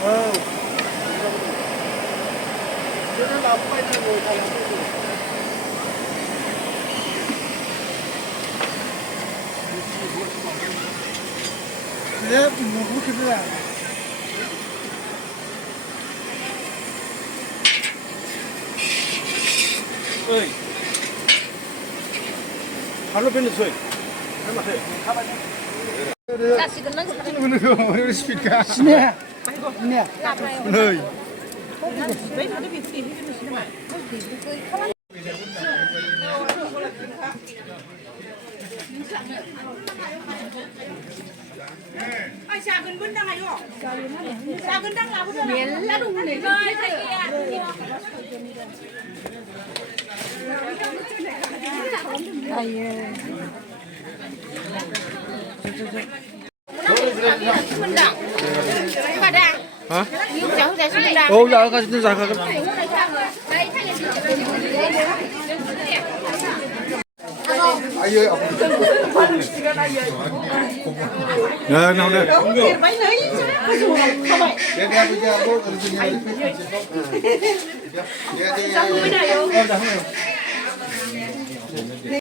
저는 나빠야 되고 잘 네, 뭐 그렇게 돼야. 어이. 발로 뱉는 소리. 해마세요. Kasih kenang seperti Ini bener ini speaker. 네. 네. Nih. Ai 작은 분당 아요. 작은 당 나보다 Bella dulu nih. Ayo. Sumedang. Padang. Hah? Yuk jauh dari Sumedang. Oh, ya kasih itu saya. Ayo. Ya, nah udah. Bay lấy chứ. Dia punya aku kerjanya. Dia.